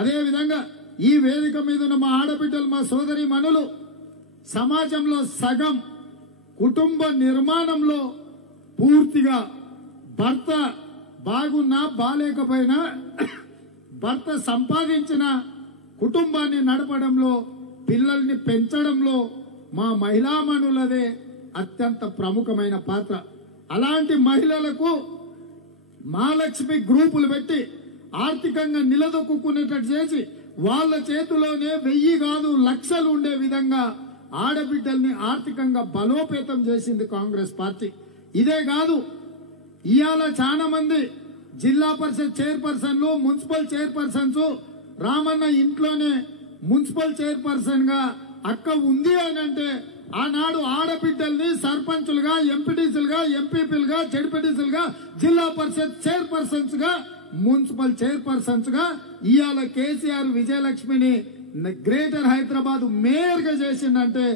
అదే విధంగా ఈ వేదిక మీద ఉన్న మా ఆడబిడ్డలు మా సోదరి మనులు సమాజంలో సగం కుటుంబ నిర్మాణంలో పూర్తిగా భర్త బాగున్నా బాలేకపోయినా భర్త సంపాదించిన కుటుంబాన్ని నడపడంలో పిల్లల్ని పెంచడంలో మా మహిళా మనులదే అత్యంత ప్రముఖమైన పాత్ర. అలాంటి మహిళలకు మహాలక్ష్మి గ్రూపులు పెట్టి ఆర్థికంగా నిలదొక్కునేటట్టు చేసి వాళ్ళ చేతిలోనే 1000 కాదు లక్షలు ఉండే విధంగా ఆడబిడ్డల్ని ఆర్థికంగా బలోపేతం చేసింది కాంగ్రెస్ పార్టీ. ఇదే కాదు, ఇవాళ చాలా మంది జిల్లా పరిషత్ చైర్పర్సన్లు మున్సిపల్ చైర్పర్సన్స్ రామన్న ఇంట్లోనే మున్సిపల్ చైర్పర్సన్ గా అక్క ఉంది అని అంటే ఆనాడు ఆడబిడ్డల్ని సర్పంచులుగా ఎంపీటీసీలుగా ఎంపీపీలుగా జడ్పీటీసీలుగా జిల్లా పరిషత్ చైర్పర్సన్స్ గా మున్సిపల్ చైర్పర్సన్స్ గా ఇవాళ కేసీఆర్ విజయలక్ష్మిని గ్రేటర్ హైదరాబాద్ మేయర్ గా చేసిందంటే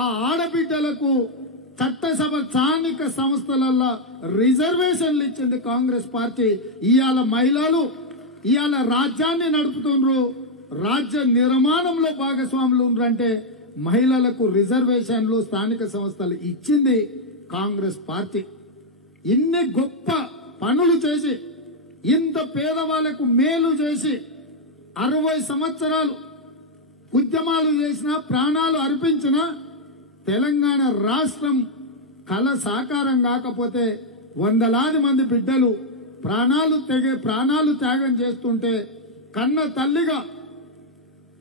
ఆ ఆడబిడ్డలకు చట్టసభ స్థానిక సంస్థలలో రిజర్వేషన్లు ఇచ్చింది కాంగ్రెస్ పార్టీ. ఇవాళ మహిళలు ఇవాళ రాజ్యాన్ని నడుపుతుండ్రు, రాజ్య నిర్మాణంలో భాగస్వాములు ఉన్నారంటే మహిళలకు రిజర్వేషన్లు స్థానిక సంస్థలు ఇచ్చింది కాంగ్రెస్ పార్టీ. ఇన్ని గొప్ప పనులు చేసి ఇంత పేదవాళ్లకు మేలు చేసి 60 సంవత్సరాలు ఉద్యమాలు చేసిన ప్రాణాలు అర్పించిన తెలంగాణ రాష్ట్రం కళ సాకారం కాకపోతే వందలాది మంది బిడ్డలు ప్రాణాలు త్యాగం చేస్తుంటే కన్న తల్లిగా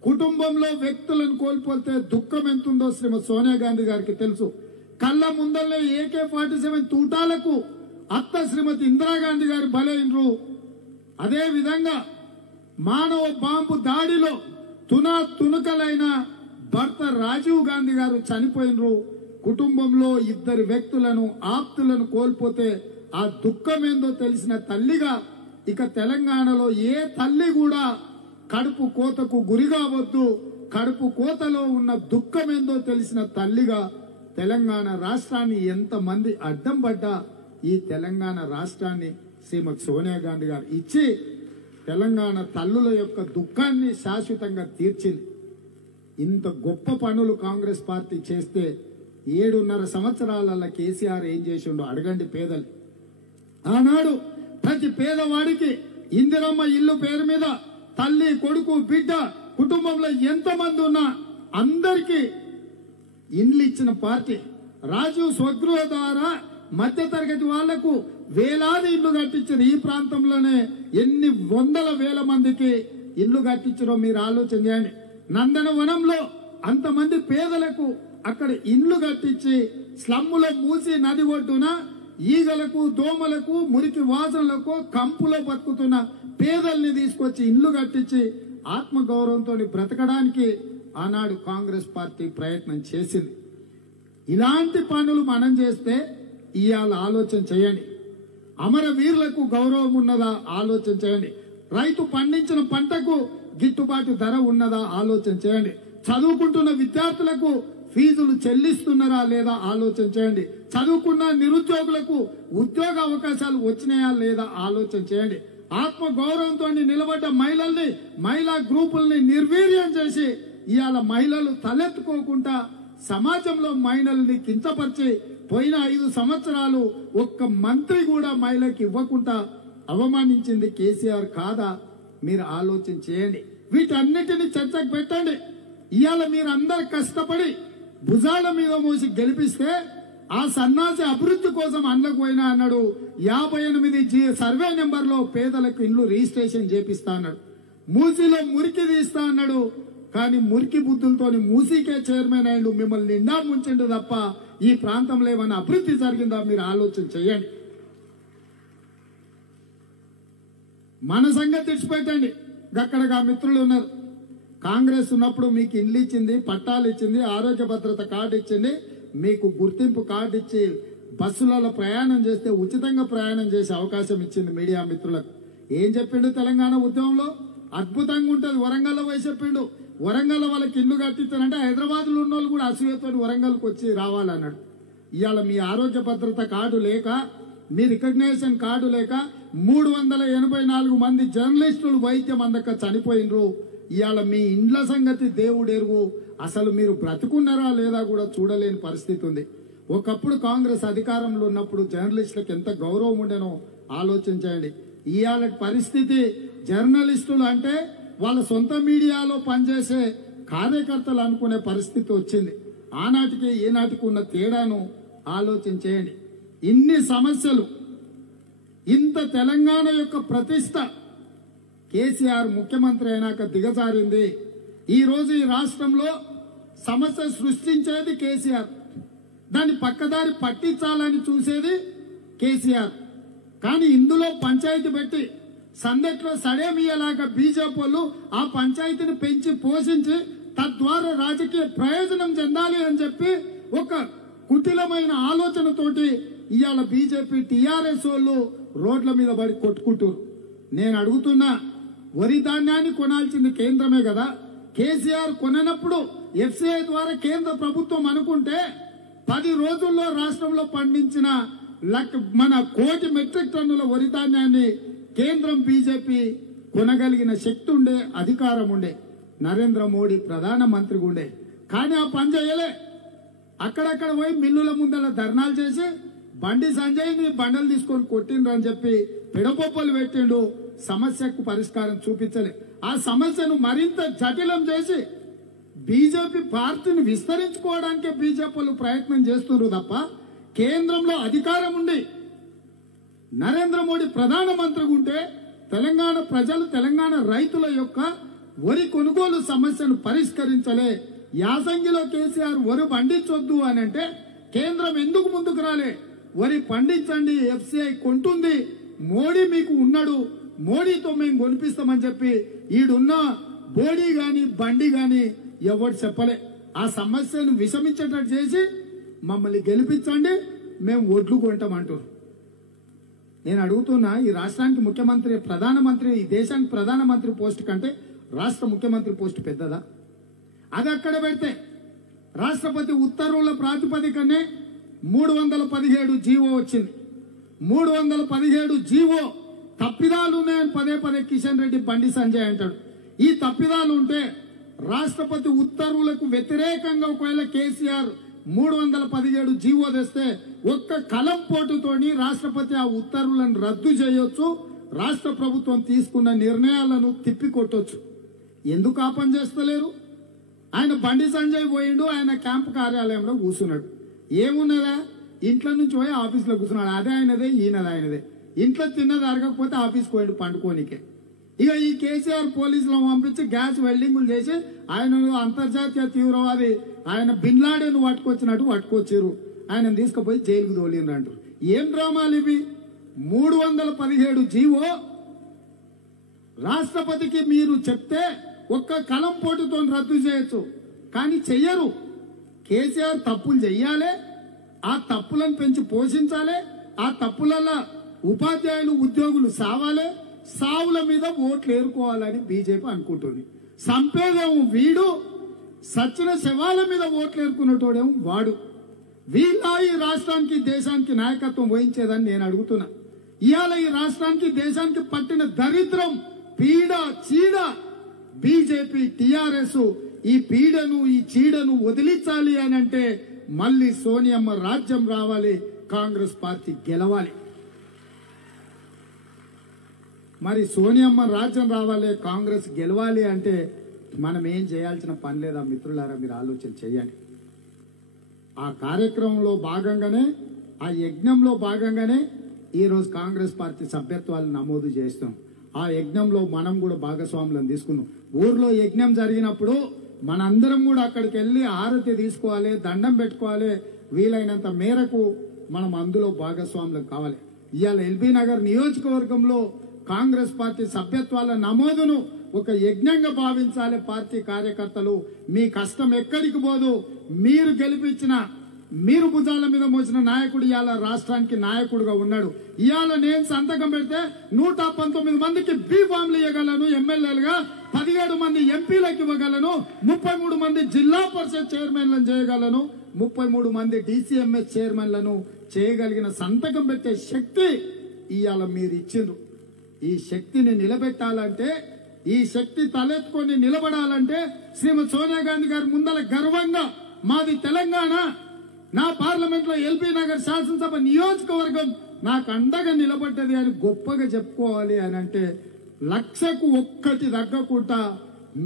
కుటుంబంలో వ్యక్తులను కోల్పోతే దుఃఖం ఎంతుందో శ్రీమతి సోనియా గాంధీ గారికి తెలుసు. కళ్ళ ముందల్లే AK-47 తూటాలకు అత్త శ్రీమతి ఇందిరాగాంధీ గారు బలైనరు. అదే విధంగా మానవ బాంబు దాడిలో తునకలైన భర్త రాజీవ్ గాంధీ గారు చనిపోయినరు. కుటుంబంలో 2 వ్యక్తులను ఆప్తులను కోల్పోతే ఆ దుఃఖం ఏందో తెలిసిన తల్లిగా ఇక తెలంగాణలో ఏ తల్లి కూడా కడుపు కోతకు గురి కావద్దు, కడుపు కోతలో ఉన్న దుఃఖం ఏందో తెలిసిన తల్లిగా తెలంగాణ రాష్ట్రాన్ని ఎంతమంది అడ్డం పడ్డా ఈ తెలంగాణ రాష్ట్రాన్ని శ్రీమతి సోనియా గాంధీ గారు ఇచ్చి తెలంగాణ తల్లుల యొక్క దుఃఖాన్ని శాశ్వతంగా తీర్చింది. ఇంత గొప్ప పనులు కాంగ్రెస్ పార్టీ చేస్తే 7.5 సంవత్సరాలలో కేసీఆర్ ఏం చేసిండో అడగండి పేదలు. ఆనాడు ప్రతి పేదవాడికి ఇందిరమ్మ ఇల్లు పేరు మీద తల్లి కొడుకు బిడ్డ కుటుంబంలో ఎంతమంది ఉన్నా అందరికీ ఇండ్లు ఇచ్చిన పార్టీ. రాజీవ్ స్వగృహ ద్వారా మధ్యతరగతి వాళ్లకు వేలాది ఇళ్లు కట్టించారు. ఈ ప్రాంతంలోనే ఎన్ని వందల వేల మందికి ఇళ్లు కట్టించారో మీరు ఆలోచన చేయండి. నందనవనంలో అంతమంది పేదలకు అక్కడ ఇండ్లు కట్టించి స్లమ్ములో మూసి నది ఒడ్డున ఈగలకు దోమలకు మురికి వాసనలకు కంపులో బతుకుతున్న పేదల్ని తీసుకొచ్చి ఇండ్లు కట్టించి ఆత్మగౌరవంతో బ్రతకడానికి ఆనాడు కాంగ్రెస్ పార్టీ ప్రయత్నం చేసింది. ఇలాంటి పనులు మనం చేస్తే ఇవాళ ఆలోచన చేయండి. అమరవీరులకు గౌరవం ఉన్నదా ఆలోచన చేయండి. రైతు పండించిన పంటకు గిట్టుబాటు ధర ఉన్నదా ఆలోచన చేయండి. చదువుకుంటున్న విద్యార్థులకు ఫీజులు చెల్లిస్తున్నారా లేదా ఆలోచన చేయండి. చదువుకున్న నిరుద్యోగులకు ఉద్యోగ అవకాశాలు వచ్చినాయా లేదా ఆలోచన చేయండి. ఆత్మ గౌరవంతో నిలబడ్డ మహిళల్ని మహిళా గ్రూపుల్ని నిర్వీర్యం చేసి ఇవాళ మహిళలు తలెత్తుకోకుండా సమాజంలో మహిళల్ని కించపరిచి పోయిన 5 సంవత్సరాలు ఒక్క మంత్రి కూడా మహిళకి ఇవ్వకుండా అవమానించింది కేసీఆర్ కాదా? మీరు ఆలోచన చేయండి. వీటన్నిటిని చర్చకు పెట్టండి. ఇవాళ మీరు అందరు కష్టపడి భుజాల మీద మోసి గెలిపిస్తే ఆ సన్నాసి అభివృద్ధి కోసం అండకు పోయినా అన్నాడు. 58 సర్వే నెంబర్లో పేదలకు ఇల్లు రిజిస్ట్రేషన్ చేపిస్తా అన్నాడు. మూసీలో మురికి తీస్తా అన్నాడు. కానీ మురికి బుద్ధులతోని మూసీకే చైర్మన్ అయ్యిండు. మిమ్మల్ని నిండా ముంచిండు తప్ప ఈ ప్రాంతంలో ఏమైనా అభివృద్ధి జరిగిందా మీరు ఆలోచన చేయండి. మన సంగతి తెచ్చిపెట్టండి. గక్కడగా మిత్రులు ఉన్నారు. కాంగ్రెస్ ఉన్నప్పుడు మీకు ఇల్లు ఇచ్చింది, పట్టాలు ఇచ్చింది, ఆరోగ్య భద్రత కార్డు ఇచ్చింది, మీకు గుర్తింపు కార్డు ఇచ్చి బస్సులలో ప్రయాణం చేస్తే ఉచితంగా ప్రయాణం చేసే అవకాశం ఇచ్చింది మీడియా మిత్రులకు. ఏం చెప్పిండు తెలంగాణ ఉద్యమంలో? అద్భుతంగా ఉంటుంది. వరంగల్లో పోయి చెప్పిండు. వరంగల్ వాళ్ళకి ఇల్లు కట్టించారంటే హైదరాబాద్ లో ఉన్న వాళ్ళు కూడా అసూయతో వరంగల్కి వచ్చి రావాలన్నాడు. ఇవాళ మీ ఆరోగ్య భద్రత కార్డు లేక, మీ రికగ్నేషన్ కార్డు లేక 384 మంది జర్నలిస్టులు వైద్యం అందక చనిపోయినరు. ఇవాళ మీ ఇండ్ల సంగతి దేవుడెరుగు. అసలు మీరు బ్రతుకున్నారా లేదా కూడా చూడలేని పరిస్థితి ఉంది. ఒకప్పుడు కాంగ్రెస్ అధికారంలో ఉన్నప్పుడు జర్నలిస్టులకు ఎంత గౌరవం ఉండేనో ఆలోచించండి. ఇవాళ పరిస్థితి జర్నలిస్టులు అంటే వాళ్ళ సొంత మీడియాలో పనిచేసే కార్యకర్తలు అనుకునే పరిస్థితి వచ్చింది. ఆనాటికి ఈనాటికి ఉన్న తేడాను ఆలోచించేయండి. ఇన్ని సమస్యలు, ఇంత తెలంగాణ యొక్క ప్రతిష్ట కేసీఆర్ ముఖ్యమంత్రి అయినాక దిగజారింది. ఈ రోజు ఈ రాష్ట్రంలో సమస్య సృష్టించేది కేసీఆర్, దాన్ని పక్కదారి పట్టించాలని చూసేది కేసీఆర్. కానీ ఇందులో పంచాయతీ పెట్టి సందట్లో సడేమియలాగా బీజేపీ వాళ్ళు ఆ పంచాయతీని పెంచి పోషించి తద్వారా రాజకీయ ప్రయోజనం చెందాలి అని చెప్పి ఒక కుటిలమైన ఆలోచనతోటి ఇవాళ బీజేపీ టీఆర్ఎస్ వాళ్ళు రోడ్ల మీద పడి కొట్టుకుంటారు. నేను అడుగుతున్నా, వరి ధాన్యాన్ని కొనాల్సింది కేంద్రమే కదా. కేసీఆర్ కొననప్పుడు ఎఫ్సీఐ ద్వారా కేంద్ర ప్రభుత్వం అనుకుంటే 10 రోజుల్లో రాష్ట్రంలో పండించిన మన 1,00,00,000 మెట్రిక్ టన్నుల వరి ధాన్యాన్ని కేంద్రం బీజేపీ కొనగలిగిన శక్తి ఉండే, అధికారం ఉండే. నరేంద్ర మోడీ ప్రధానమంత్రిగా ఉండే. కానీ ఆ పని చేయలే. అక్కడక్కడ పోయి మిల్లుల ముందల ధర్నాలు చేసి బండి సంజయ్ని బండలు తీసుకొని కొట్టిండ్రు అని చెప్పి పిడపొప్పలు పెట్టిండు. సమస్యకు పరిష్కారం చూపించలే. ఆ సమస్యను మరింత జటిలం చేసి బీజేపీ పార్టీని విస్తరించుకోవడానికే బీజేపీలు ప్రయత్నం చేస్తున్నారు తప్ప కేంద్రంలో అధికారం ఉండి నరేంద్ర మోడీ ప్రధానమంత్రిగా ఉంటే తెలంగాణ ప్రజలు, తెలంగాణ రైతుల యొక్క వరి కొనుగోలు సమస్యను పరిష్కరించలే. యాసంగిలో కేసీఆర్ వరి పండించొద్దు అని అంటే కేంద్రం ఎందుకు ముందుకు రాలే? వరి పండించండి, ఎఫ్సీఐ కొంటుంది, మోడీ మీకు ఉన్నాడు, మోడీతో మేము కొనిపిస్తామని చెప్పి ఈడున్న బోడీ గాని బండి గాని ఎవరు చెప్పలే. ఆ సమస్యను విషమించేటట్టు చేసి మమ్మల్ని గెలిపించండి, మేము ఒడ్లు కొంటామంటారు. నేను అడుగుతున్నా, ఈ రాష్ట్రానికి ముఖ్యమంత్రి, ప్రధానమంత్రి, ఈ దేశానికి ప్రధానమంత్రి పోస్ట్ కంటే రాష్ట్ర ముఖ్యమంత్రి పోస్ట్ పెద్దదా? అది అక్కడ పెడితే రాష్ట్రపతి ఉత్తర్వుల ప్రాతిపదికనే 317 జీవో వచ్చింది. 317 జీవో తప్పిదాలు ఉన్నాయని పదే కిషన్ రెడ్డి, బండి సంజయ్ అంటాడు. ఈ తప్పిదాలు ఉంటే రాష్ట్రపతి ఉత్తర్వులకు వ్యతిరేకంగా ఒకవేళ కేసీఆర్ 317 జీవో తెస్తే ఒక్క కలం పోటుతోని రాష్ట్రపతి ఆ ఉత్తర్వులను రద్దు చేయొచ్చు, రాష్ట్ర ప్రభుత్వం తీసుకున్న నిర్ణయాలను తిప్పికొట్టొచ్చు. ఎందుకు ఆ పని చేస్తలేరు? ఆయన బండి సంజయ్ పోయిండు, ఆయన క్యాంపు కార్యాలయంలో కూర్చున్నాడు. ఏమున్నదా? ఇంట్లో నుంచి పోయి ఆఫీసులో కూర్చున్నాడు. అదే ఆయనదే, ఈయనది ఆయనదే. ఇంట్లో తిన్నది అరగకపోతే ఆఫీస్కి పోయిండు పండుకోనికే. ఇక ఈ కేసీఆర్ పోలీసులను పంపించి గ్యాస్ వెల్డింగులు చేసి ఆయనను అంతర్జాతీయ తీవ్రవాది, ఆయన బిన్ లాడెన్ పట్టుకొచ్చినట్టు పట్టుకొచ్చారు. ఆయన తీసుకుపోయి జైలుకు తోలిండ్రు అంటారు. ఏం డ్రామాలు ఇవి? 317 జీవో రాష్ట్రపతికి మీరు చెప్తే ఒక్క కలం పోటుతో రద్దు చేయొచ్చు, కానీ చెయ్యరు. కేసీఆర్ తప్పులు చెయ్యాలి, ఆ తప్పులను పెంచి పోషించాలి, ఆ తప్పులలో ఉపాధ్యాయులు, ఉద్యోగులు సావాలి, సావుల మీద ఓట్లు ఏరుకోవాలని బీజేపీ అనుకుంటుంది. సంపేదేమో వీడు, సచిన శవాల మీద ఓట్లు ఏరుకున్నటోడేమో వాడు. వీళ్ళ ఈ రాష్ట్రానికి, దేశానికి నాయకత్వం వహించేదని నేను అడుగుతున్నా. ఇవాళ ఈ రాష్ట్రానికి, దేశానికి పట్టిన దరిద్రం, పీడ, చీడ బీజేపీ, టీఆర్ఎస్. ఈ పీడను, ఈ చీడను వదిలించాలి అని అంటే మళ్ళీ సోనియమ్మ రాజ్యం రావాలి, కాంగ్రెస్ పార్టీ గెలవాలి. మరి సోనియమ్మ రాజ్యం రావాలి, కాంగ్రెస్ గెలవాలి అంటే మనం ఏం చేయాల్సిన పని లేదా? మిత్రులారా, మీరు ఆలోచన చేయండి. ఆ కార్యక్రమంలో భాగంగానే, ఆ యజ్ఞంలో భాగంగానే ఈరోజు కాంగ్రెస్ పార్టీ సభ్యత్వాలు నమోదు చేస్తాం. ఆ యజ్ఞంలో మనం కూడా భాగస్వాములను తీసుకున్నాం. ఊర్లో యజ్ఞం జరిగినప్పుడు మనందరం కూడా అక్కడికి వెళ్లి హారతి తీసుకోవాలి, దండం పెట్టుకోవాలి. వీలైనంత మేరకు మనం అందులో భాగస్వాములు కావాలి. ఇవాళ ఎల్బీ నగర్ నియోజకవర్గంలో కాంగ్రెస్ పార్టీ సభ్యత్వాల నమోదును ఒక యజ్ఞంగా భావించాలి. పార్టీ కార్యకర్తలు, మీ కష్టం ఎక్కడికి పోదు. మీరు గెలిపించిన, మీరు భుజాల మీద మోసిన నాయకుడు ఇవాళ రాష్ట్రానికి నాయకుడుగా ఉన్నాడు. ఇవాళ నేను సంతకం పెడితే 119 మందికి బీ ఫామ్లు ఇవ్వగలను, ఎమ్మెల్యేలుగా 17 మంది ఎంపీలకు ఇవ్వగలను, 33 మంది జిల్లా పరిషత్ చైర్మన్లను చేయగలను, 33 మంది డీసీఎంఎస్ చైర్మన్లను చేయగలిగిన సంతకం పెట్టే శక్తి ఇవాళ మీరు ఇచ్చిండ్రు. ఈ శక్తిని నిలబెట్టాలంటే ఈ శక్తి తలెత్తుకొని నిలబడాలంటే శ్రీమతి సోనియా గాంధీ గారి ముందల గర్వంగా మాది తెలంగాణ, నా పార్లమెంట్ లో ఎల్బీ నగర్ శాసనసభ నియోజకవర్గం నాకు అండగా నిలబడ్డది అని గొప్పగా చెప్పుకోవాలి అని అంటే 1,00,000 తగ్గకుండా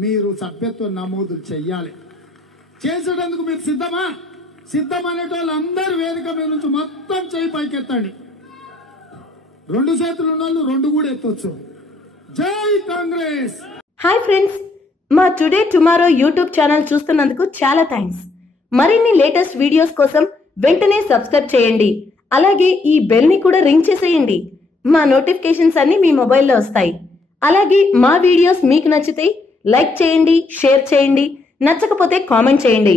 మీరు సభ్యత్వ నమోదు చెయ్యాలి. చేసేటందుకు మీరు సిద్ధమా? సిద్ధమనేటోళ్ళు అందరు వేదిక మీద నుంచి మొత్తం చేయి పైకెత్తండి. 2 చేతులు ఉన్న వాళ్ళు 2 కూడా ఎత్తొచ్చు. జై కాంగ్రెస్. హాయ్ ఫ్రెండ్స్, మా టుడే టుమారో యూట్యూబ్ ఛానల్ చూస్తున్నందుకు చాలా థ్యాంక్స్. మరిన్ని లేటెస్ట్ వీడియోస్ కోసం వెంటనే సబ్స్క్రైబ్ చేయండి. అలాగే ఈ బెల్ ని కూడా రింగ్ చేసేయండి. మా నోటిఫికేషన్స్ అన్ని మీ మొబైల్లో వస్తాయి. అలాగే మా వీడియోస్ మీకు నచ్చితే లైక్ చేయండి, షేర్ చేయండి, నచ్చకపోతే కామెంట్ చేయండి.